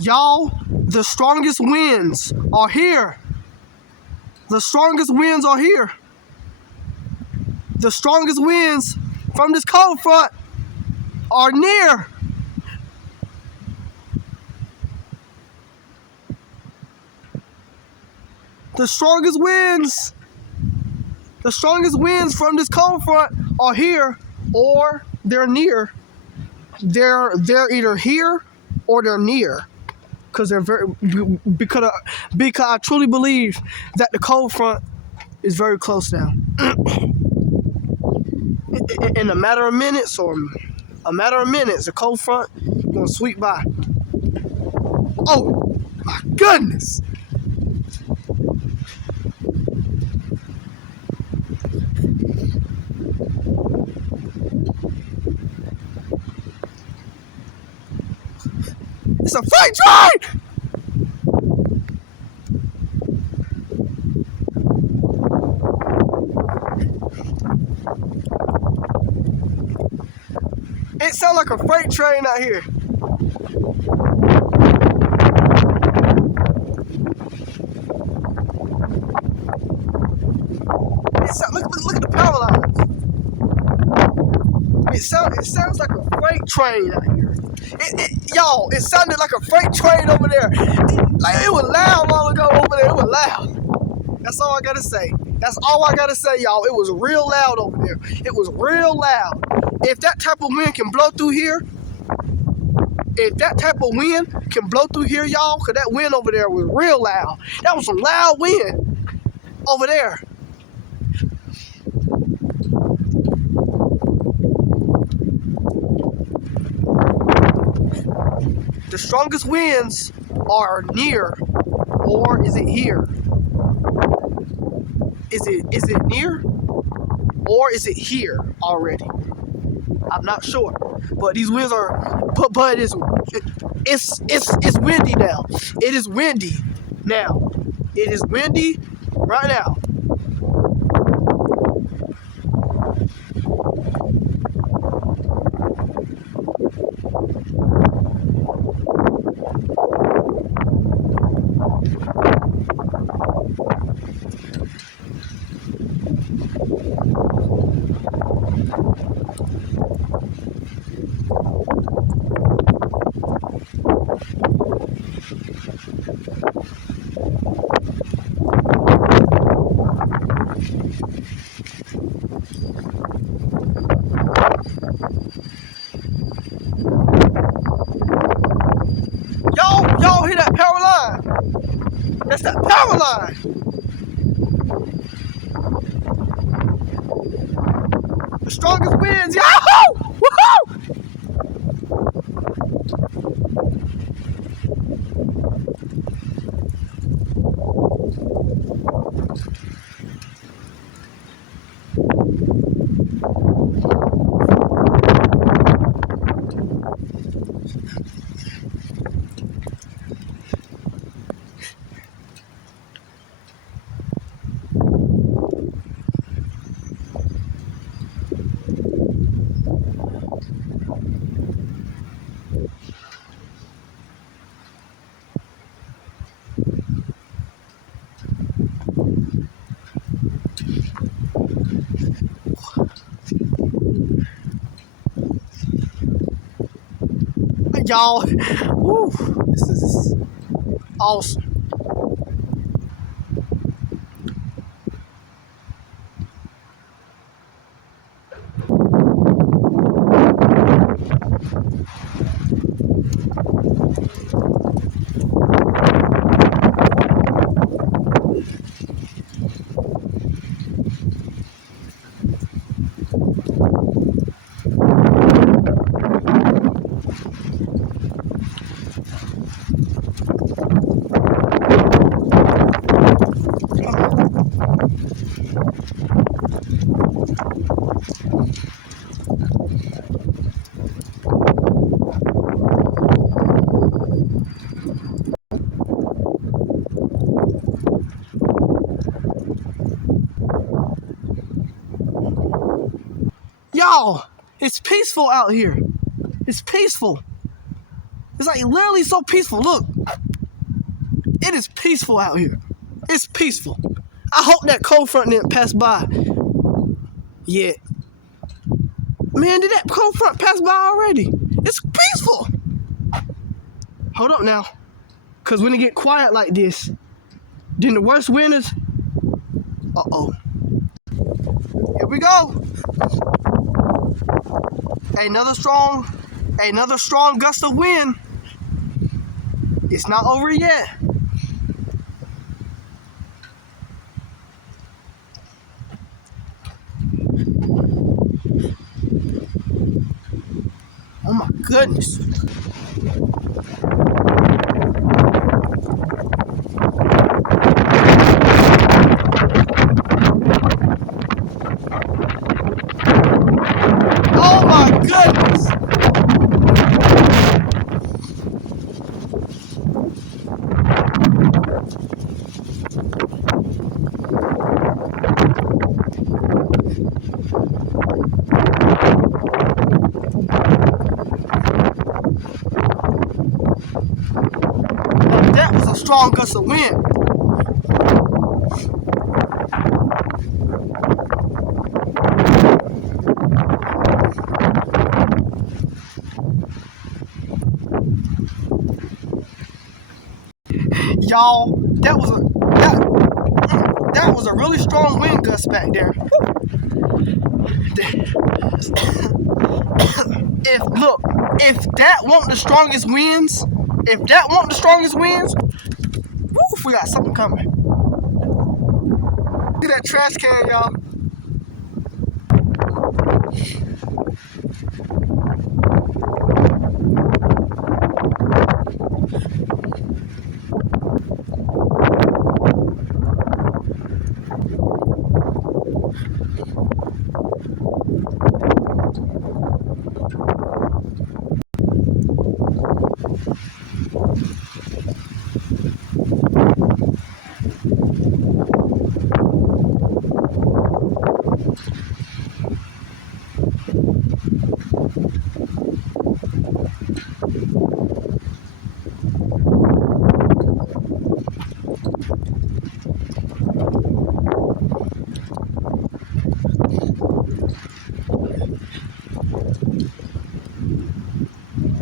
Y'all, the strongest winds are here. The strongest winds are here. The strongest winds from this cold front are near. The strongest winds from this cold front are here, or they're near. They're either here or they're near, because I truly believe that the cold front is very close now. In a matter of minutes, the cold front is gonna sweep by. Oh my goodness! It's a freight train! It sounds like a freight train out here. Look at the power lines. It sounds like a freight train out here. Y'all, it sounded like a freight train over there. It was loud long ago over there. It was loud. That's all I gotta say. Y'all. It was real loud over there. It was real loud. If that type of wind can blow through here, y'all, because that wind over there was real loud. That was some loud wind over there. The strongest winds are near, or is it here? Is it near, or is it here already? I'm not sure, but these winds are. But it's windy now. It is windy now. It is windy right now. Y'all hear that power line? That's that power line. The strongest winds, yahoo! Woohoo! Y'all, woo, this is awesome. Y'all, it's peaceful out here. It's peaceful. It's like literally so peaceful. Look, it is peaceful out here. It's peaceful. I hope that cold front didn't pass by yet. Man, did that cold front pass by already? It's peaceful. Hold up now. Because when it get quiet like this, then the worst winters, uh-oh. Here we go. Another strong gust of wind. It's not over yet. Oh my goodness. Oh my goodness. Now that was a strong gust of wind. Y'all, that was a really strong wind gust back there. If that wasn't the strongest winds, woof, we got something coming. Look at that trash can, y'all.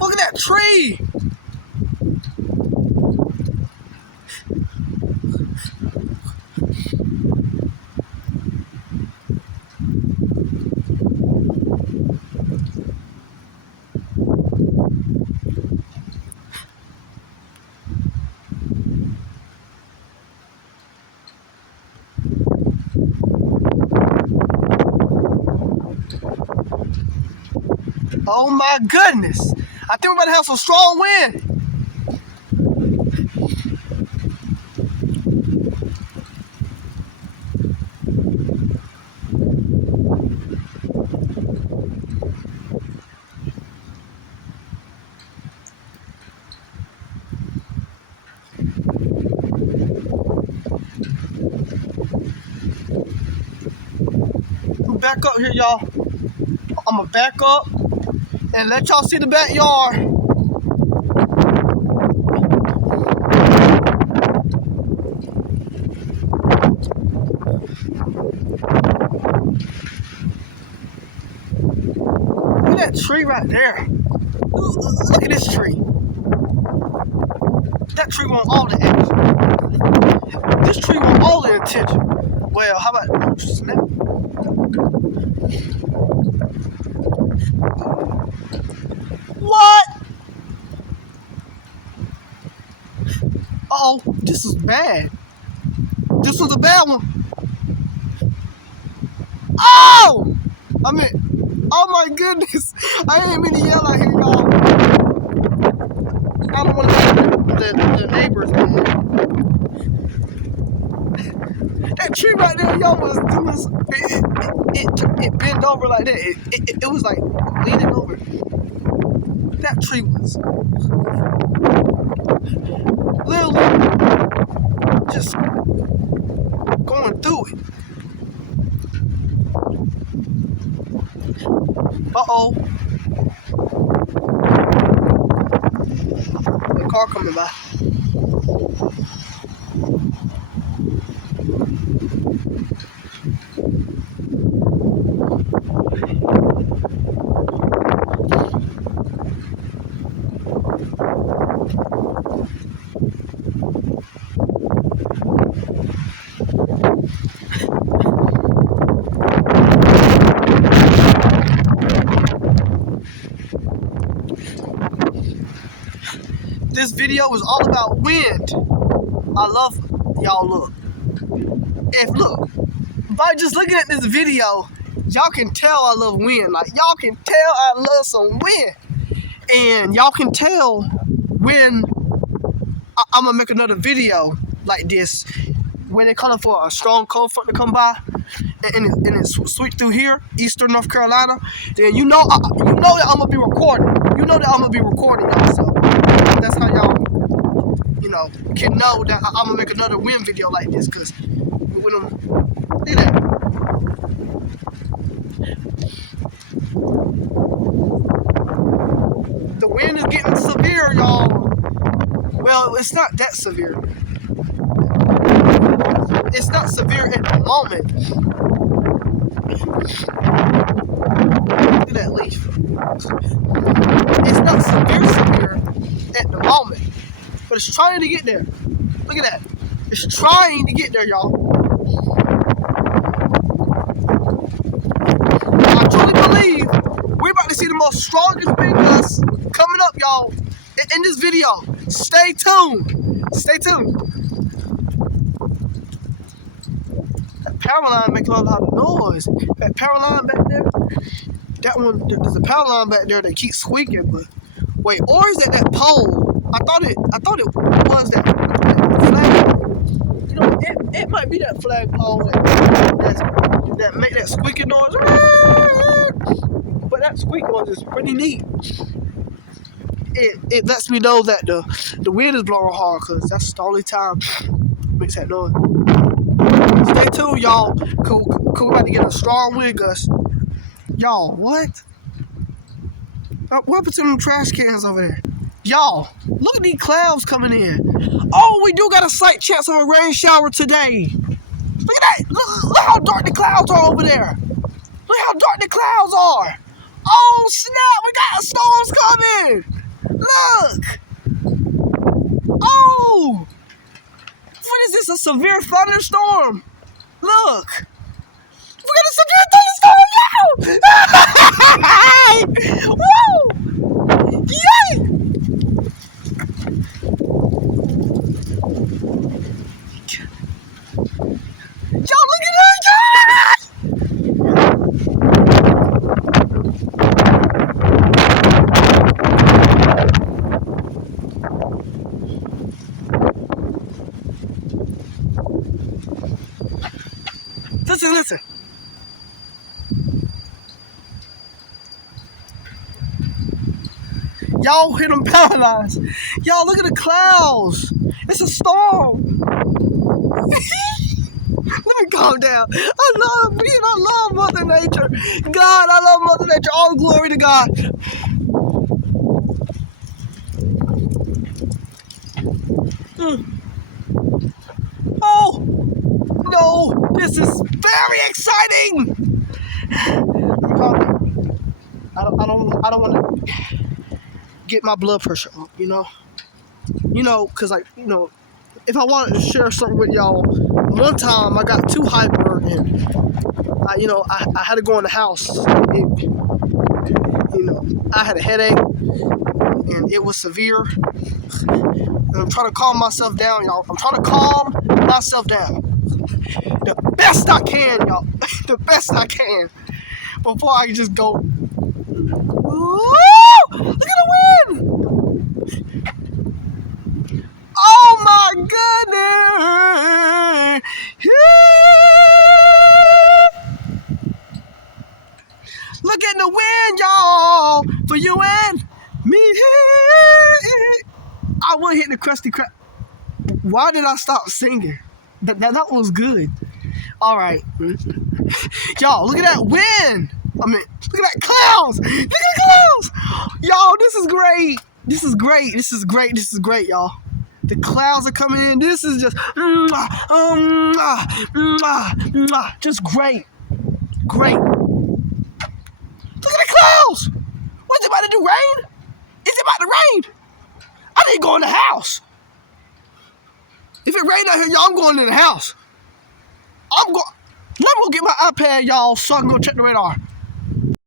Look at that tree! Oh my goodness! I think we're about to have some strong wind. Back up here, y'all. I'm gonna back up and let y'all see the backyard. Look at that tree right there. Look at this tree. That tree want all the action. This tree want all the attention. Well, how about snap? What? Uh-oh, this is bad. This was a bad one. Oh! Oh my goodness. I ain't mean to yell out here, y'all. I don't want to the neighbors, man. That tree right there, y'all, it bent over like that. It was like leaning over. That tree was literally just going through it. Uh-oh. car coming by. This video is all about wind. I love y'all. Look, by just looking at this video, y'all can tell I love wind. Like, y'all can tell I love some wind, and y'all can tell when I'm gonna make another video like this when they're calling for a strong cold front to come by and it sweep through here, eastern North Carolina. Then you know that I'm gonna be recording. You know that I'm gonna be recording y'all. So that's how y'all, can know that I'm gonna make another wind video like this. Cause when I'm, look at that. The wind is getting severe, y'all. Well, it's not that severe. It's not severe at the moment. Look at that leaf. It's not severe at the moment, but it's trying to get there. Look at that. It's trying to get there, y'all. I truly believe we're about to see the most strongest wind gusts coming up, y'all, in this video. Stay tuned. Stay tuned. That power line making a lot of noise. That power line back there, that one, there's a power line back there that keeps squeaking. But wait, or is that pole? I thought it was that flag. It might be that flagpole that make that squeaking noise. But that squeak noise is pretty neat. It lets me know that the wind is blowing hard, because that's the only time it makes that noise. Stay tuned, y'all. Cool, about to get a strong wind gust. Y'all, what? What happened to them trash cans over there? Y'all, look at these clouds coming in. Oh, we do got a slight chance of a rain shower today. Look at that. Look how dark the clouds are over there. Look how dark the clouds are. Oh, snap. We got storms coming. Look. Oh. What is this? A severe thunderstorm? Look. We got a severe thunderstorm now. Woo. Yay. Y'all, look at that! Listen. Y'all hear them power lines. Y'all, look at the clouds. It's a storm. Let me calm down. I love Mother Nature. God, I love Mother Nature. All glory to God. Oh, no, this is very exciting. Let me calm down. I don't want to get my blood pressure up, because if I wanted to share something with y'all, one time I got too hyper and I had to go in the house. I had a headache and it was severe. And I'm trying to calm myself down, y'all. I'm trying to calm myself down the best I can, y'all. The best I can before I just go. Woo! Look at the wind! Oh my goodness! Look at the wind, y'all! For you and me. I want to hit the Krusty Krab. Why did I stop singing? That was good. All right. Y'all, look at that wind. Look at that clouds. Look at the clouds. Y'all, this is great. This is great. This is great. This is great, y'all. The clouds are coming in. This is just just great. Great. Look at the clouds. What's it about to do? Rain? Is it about to rain? I need to go in the house. If it rain out here, y'all, I'm going in the house. Let me go get my iPad, y'all, so I can go check the radar.